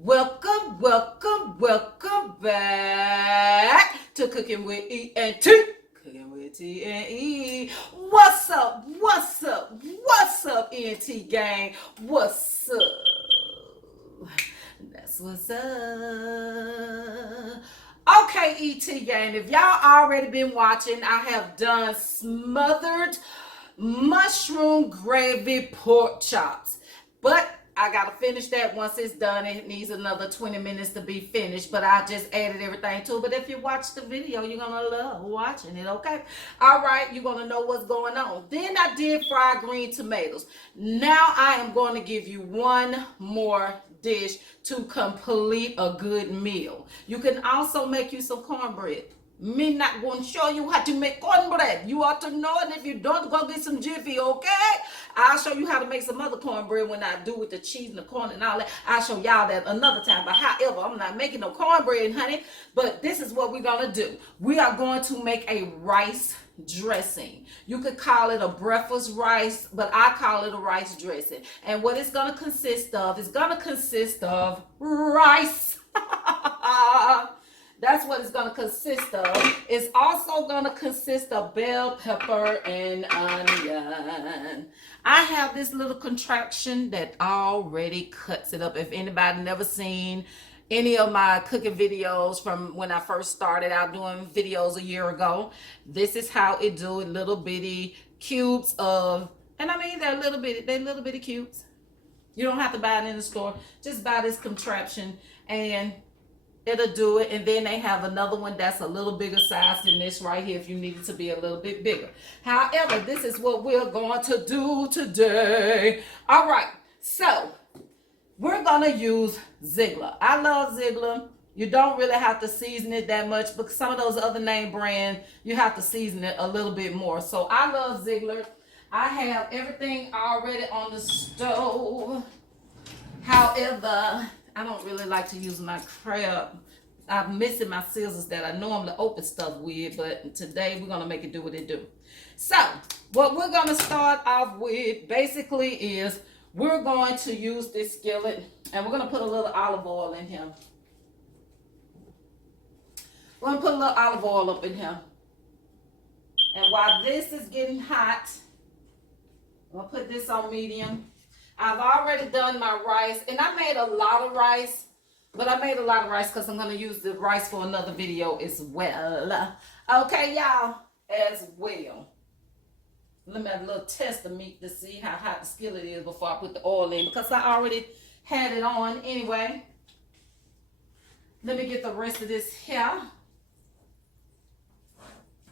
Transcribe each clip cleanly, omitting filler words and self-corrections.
Welcome, welcome, welcome back to Cooking with E and T. Cooking with T and E. What's up? What's up? What's up, ENT gang? What's up? That's what's up. Okay, ET gang, if y'all already been watching, I have done smothered mushroom gravy pork chops. But I gotta finish that once it's done. It needs another 20 minutes to be finished, but I just added everything to it. But if you watch the video, you're gonna love watching it, okay? All right, you're gonna know what's going on. Then I did fried green tomatoes. Now I am going to give you one more dish to complete a good meal. You can also make you some cornbread. Me not going to show you how to make cornbread. You ought to know it. If you don't, go get some Jiffy, okay? I'll show you how to make some other cornbread when I do with the cheese and the corn and all that. I'll show y'all that another time. But however, I'm not making no cornbread, honey. But this is what we're going to do. We are going to make a rice dressing. You could call it a breakfast rice, but I call it a rice dressing. And what it's going to consist of is going to consist of rice. That's what it's going to consist of. It's also going to consist of bell pepper and onion. I have this little contraption that already cuts it up. If anybody never seen any of my cooking videos from when I first started out doing videos a year ago, this is how it do it. Little bitty cubes of, and I mean they're little bitty cubes. You don't have to buy it in the store. Just buy this contraption and it'll do it. And then they have another one that's a little bigger size than this right here if you need it to be a little bit bigger. However, this is what we're going to do today. All right, so we're gonna use Ziegler. I love Ziegler. You don't really have to season it that much, but some of those other name brands, you have to season it a little bit more. So I love Ziegler. I have everything already on the stove. However, I don't really like to use my crab. I'm missing my scissors that I normally open stuff with, but today we're gonna make it do what it do. So what we're gonna start off with basically is we're going to use this skillet and we're gonna put a little olive oil in here. We're gonna put a little olive oil up in here. And while this is getting hot, I'm gonna put this on medium. I've already done my rice, and I made a lot of rice, but I made a lot of rice because I'm going to use the rice for another video as well. Okay, y'all, as well. Let me have a little test of meat to see how hot the skillet is before I put the oil in, because I already had it on anyway. Let me get the rest of this here.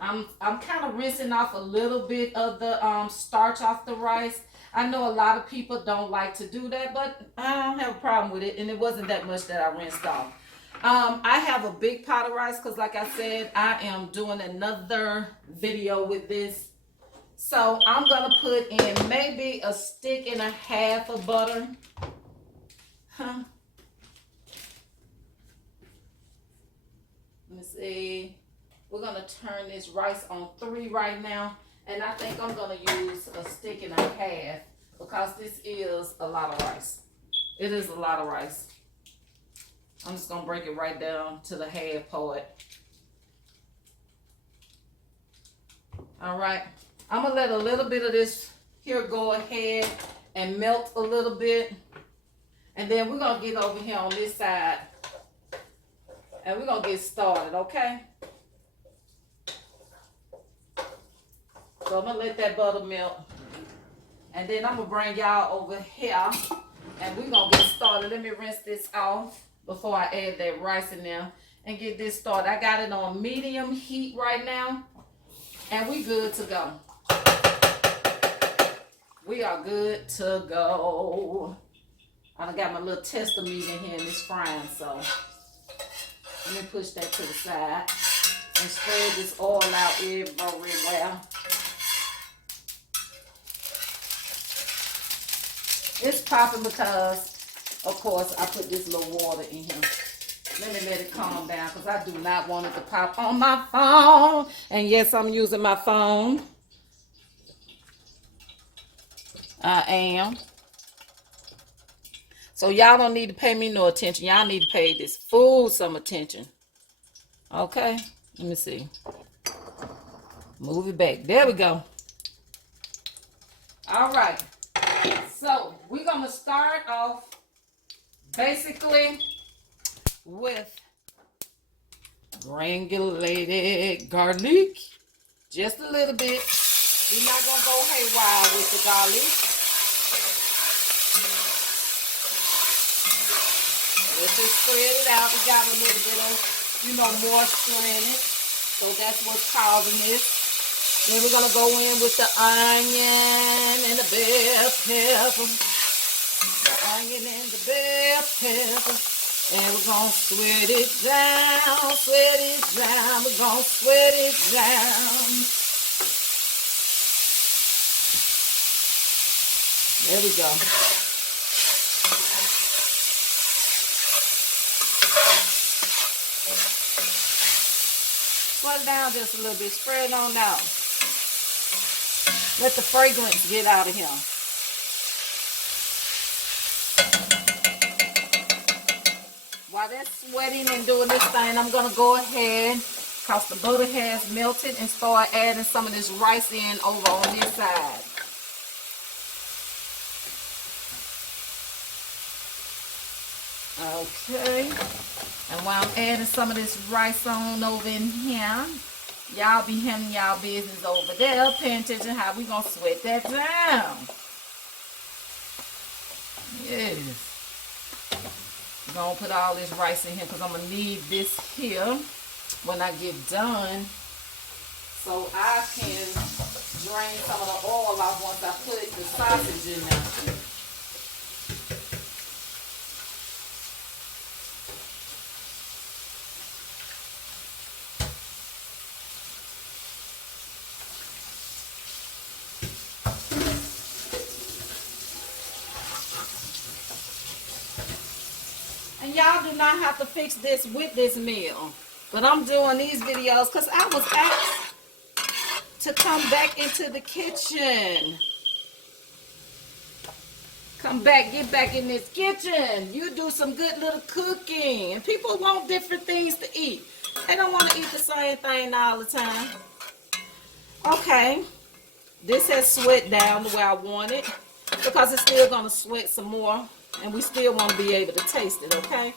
I'm kind of rinsing off a little bit of the starch off the rice. I know a lot of people don't like to do that, but I don't have a problem with it, and it wasn't that much that I rinsed off. I have a big pot of rice because, like I said, I am doing another video with this. So I'm going to put in maybe a stick and a half of butter. Let me see. We're going to turn this rice on 3 right now. And I think I'm going to use a stick and a half because this is a lot of rice. It is a lot of rice. I'm just going to break it right down to the half part. All right. I'm going to let a little bit of this here go ahead and melt a little bit. And then we're going to get over here on this side. And we're going to get started, okay? So I'm going to let that butter melt. And then I'm going to bring y'all over here. And we're going to get started. Let me rinse this off before I add that rice in there. And get this started. I got it on medium heat right now. And we good to go. We are good to go. I got my little tester meat in here and it's frying. So let me push that to the side. And spread this oil out everywhere. It's popping because, of course, I put this little water in here. Let me let it calm down because I do not want it to pop on my phone. And yes, I'm using my phone. I am. So y'all don't need to pay me no attention. Y'all need to pay this food some attention. Okay, let me see. Move it back. There we go. All right. So we're gonna start off basically with granulated garlic. Just a little bit. We're not gonna go haywire with the garlic. Let's just spread it out. We got a little bit of, moisture in it. So that's what's causing this. Then we're going to go in with the onion and the bell pepper. The onion and the bell pepper. And we're going to sweat it down, sweat it down. We're going to sweat it down. There we go. Spread it down just a little bit. Spread it on down. Let the fragrance get out of here. While that's sweating and doing this thing, I'm going to go ahead, because the butter has melted, and start adding some of this rice in over on this side. Okay. And while I'm adding some of this rice on over in here, y'all be handling y'all business over there. Paying attention how we gonna sweat that down. Yes. I'm gonna put all this rice in here because I'm gonna need this here when I get done, so I can drain some of the oil off once I put the sausage in there. And y'all do not have to fix this with this meal. But I'm doing these videos because I was asked to come back into the kitchen. Come back, get back in this kitchen. You do some good little cooking. And people want different things to eat. They don't want to eat the same thing all the time. Okay. This has sweat down the way I want it, because it's still going to sweat some more. And we still want to be able to taste it, okay?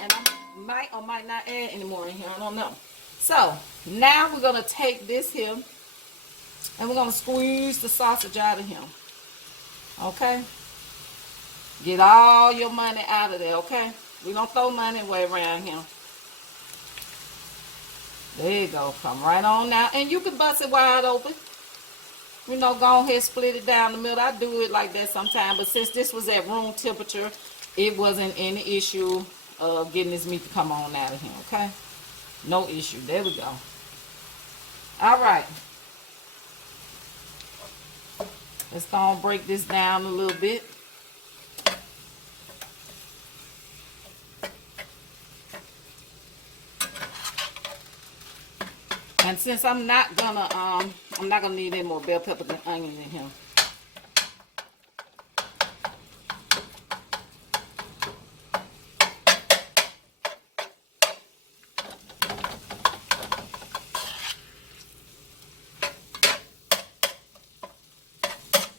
And I might or might not add any more in here. I don't know. So, now we're going to take this here, and we're going to squeeze the sausage out of here. Okay? Get all your money out of there, okay? We don't throw money away around here. There you go. Come right on now. And you can bust it wide open. Go ahead, split it down the middle. I do it like that sometimes, but since this was at room temperature, it wasn't any issue of getting this meat to come on out of here, okay? No issue. There we go. All right. Let's go and break this down a little bit. And since I'm not gonna need any more bell peppers and onions in here.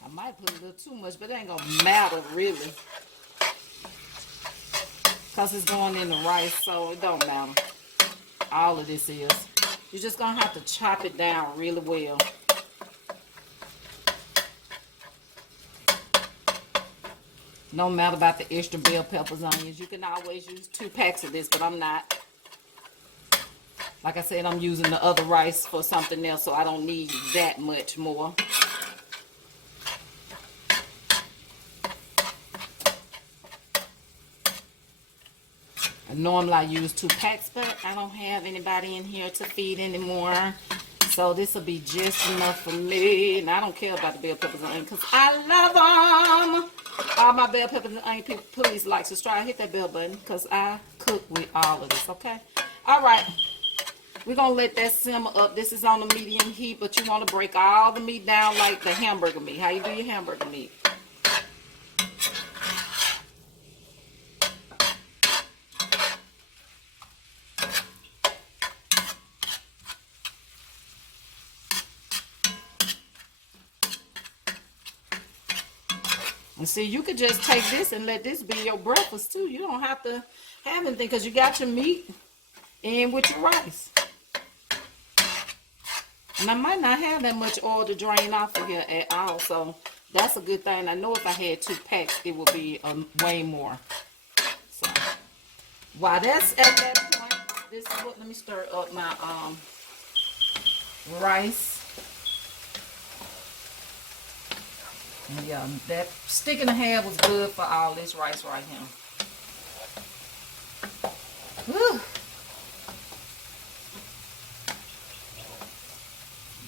I might put a little too much, but it ain't gonna matter really, because it's going in the rice, so it don't matter. All of this is. You're just going to have to chop it down really well. No matter about the extra bell peppers, onions. You can always use 2 packs of this, but I'm not. Like I said, I'm using the other rice for something else, so I don't need that much more. Normally I use 2 packs, but I don't have anybody in here to feed anymore. So this will be just enough for me. And I don't care about the bell peppers and onions because I love them. All my bell peppers and onion people, please like, subscribe, hit that bell button, because I cook with all of this, okay? All right. We're going to let that simmer up. This is on the medium heat, but you want to break all the meat down like the hamburger meat. How you do your hamburger meat. And see, you could just take this and let this be your breakfast too. You don't have to have anything because you got your meat in with your rice. And I might not have that much oil to drain off of here at all, so that's a good thing. I know if I had 2 packs, it would be way more. So while that's at that point, this is what, let me stir up my rice. And yeah, that stick and a half was good for all this rice right here. Whew.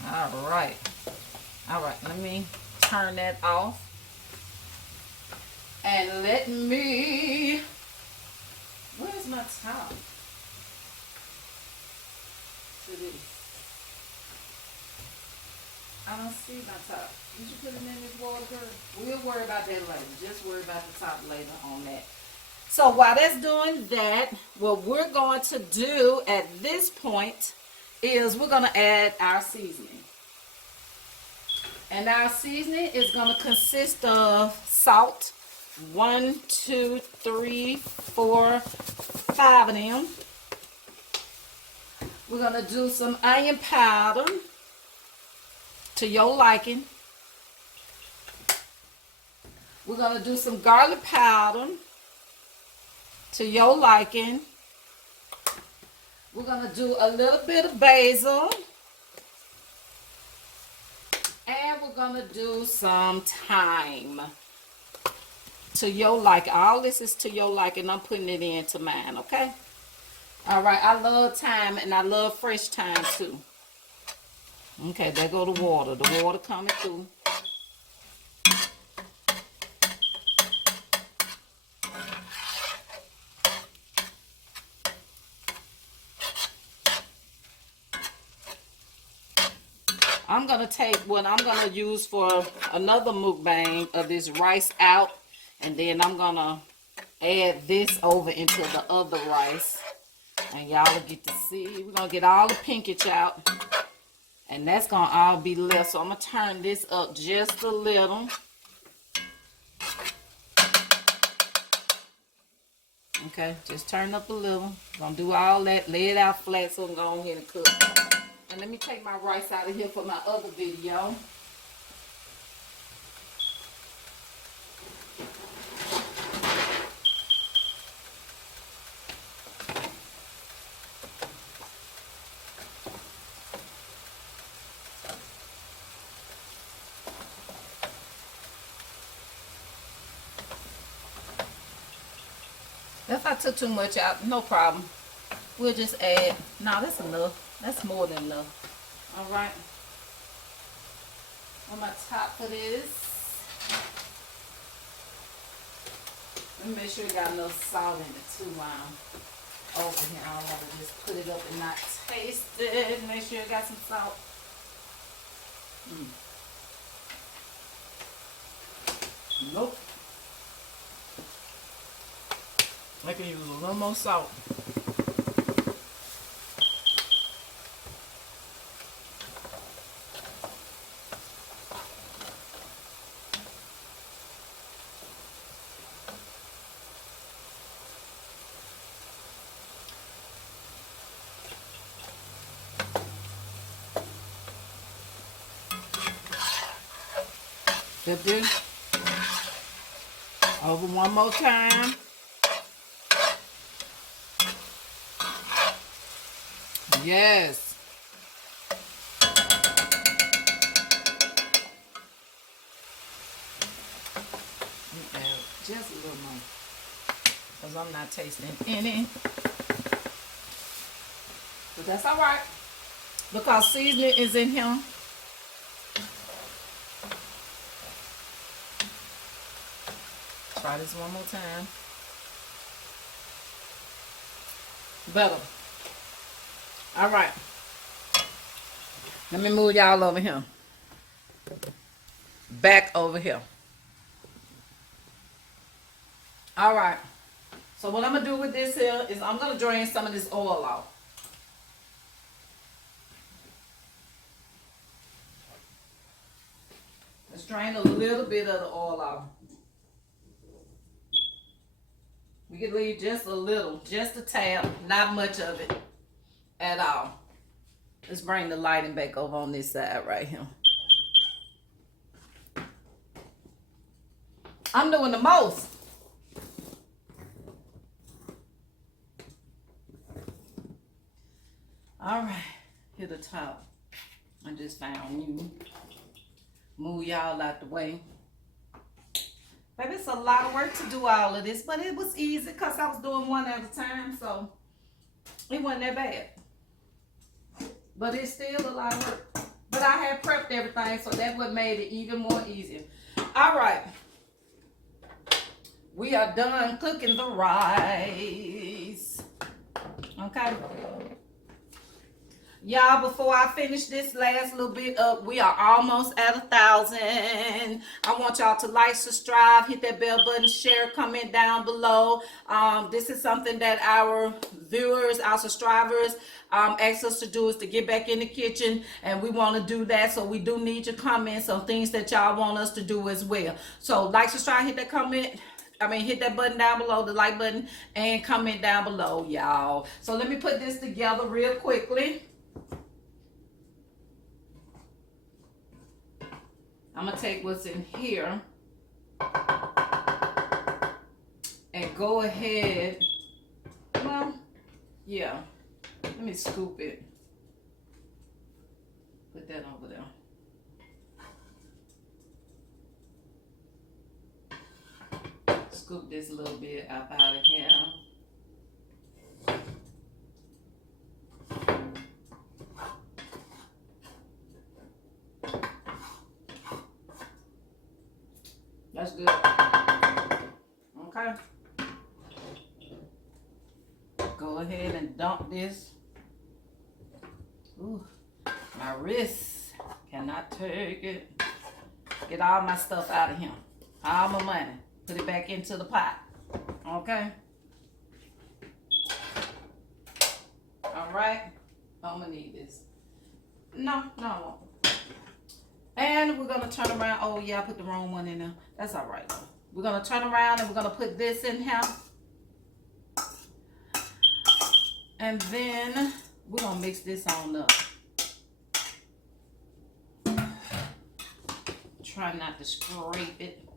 All right, let me turn that off and let me, where's my top to this? I don't see my top. Did you put it in this water, girl? We'll worry about that later. Just worry about the top later on that. So while that's doing that, what we're going to do at this point is we're going to add our seasoning. And our seasoning is going to consist of salt. 1, 2, 3, 4, 5 of them. We're going to do some onion powder to your liking. We're going to do some garlic powder to your liking. We're going to do a little bit of basil. And we're going to do some thyme to your liking. All this is to your liking. I'm putting it into mine, okay? All right, I love thyme and I love fresh thyme too. Okay, there go the water. The water coming through. I'm going to take what I'm going to use for another mukbang of this rice out. And then I'm going to add this over into the other rice. And y'all will get to see. We're going to get all the pinkage out. And that's going to all be left. So I'm going to turn this up just a little. Okay, just turn up a little. Gonna do all that, lay it out flat so I can go ahead and cook. And let me take my rice out of here for my other video. If I took too much out, no problem. We'll just add. No, that's enough. That's more than enough. All right. On my top for this, let me make sure you got enough salt in it too while I'm over here. I don't want to just put it up and not taste it. Make sure you got some salt. Nope. I can use a little more salt. Good, dude. Over one more time. Yes. Just a little more. Because I'm not tasting any. But that's alright. Because seasoning is in here. Try this one more time. Better. All right. Let me move y'all over here. Back over here. All right. So what I'm going to do with this here is I'm going to drain some of this oil off. Let's drain a little bit of the oil off. We can leave just a little, just a tab, not much of it at all. Let's bring the lighting back over on this side right here. I'm doing the most. All right, here the top. I just found you. Move y'all out the way. Baby, it's a lot of work to do all of this, but it was easy because I was doing one at a time, so it wasn't that bad. But it's still a lot of work. But I had prepped everything, so that's what made it even more easier. All right. We are done cooking the rice. Okay. Y'all, before I finish this last little bit up, we are almost at 1,000. I want y'all to like, subscribe, hit that bell button, share, comment down below. This is something that our viewers, our subscribers ask us to do, is to get back in the kitchen, and we want to do that. So we do need your comments on things that y'all want us to do as well. So like, subscribe, hit that comment. Hit that button down below, the like button, and comment down below, y'all. So let me put this together real quickly. I'm going to take what's in here and go ahead. Well, yeah. Let me scoop it. Put that over there. Scoop this a little bit up out of here. That's good. Okay. Go ahead and dump this. Ooh, my wrist cannot take it. Get all my stuff out of here. All my money. Put it back into the pot. Okay. All right. I'm gonna need this. No, I won't. And we're going to turn around. Oh, yeah, I put the wrong one in there. That's all right, though. We're going to turn around and we're going to put this in here. And then we're going to mix this on up. Try not to scrape it.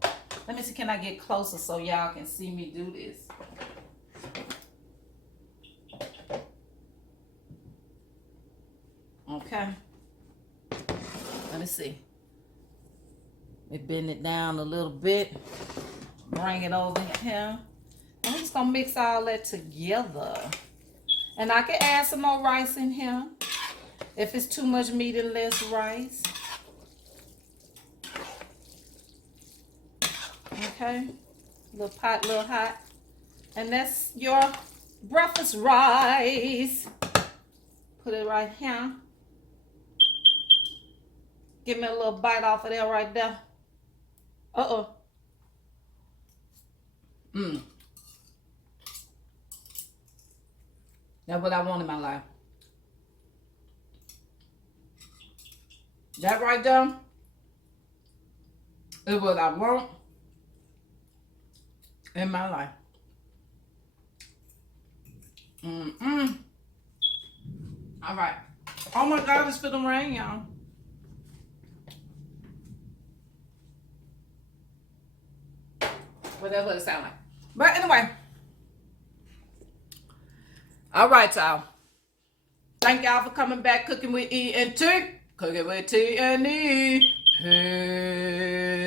Let me see, can I get closer so y'all can see me do this? Okay. Let me see. We bend it down a little bit. Bring it over here. I'm just going to mix all that together. And I can add some more rice in here if it's too much meat and less rice. Okay. Little pot, little hot. And that's your breakfast rice. Put it right here. Give me a little bite off of there right there. Uh-oh. That's what I want in my life. That right there is what I want in my life. All right. Oh my God, it's for the rain, y'all. But that's what it sounds like. But anyway. All right, y'all. Thank y'all for coming back. Cooking with E and T. Cooking with T and E. Hey.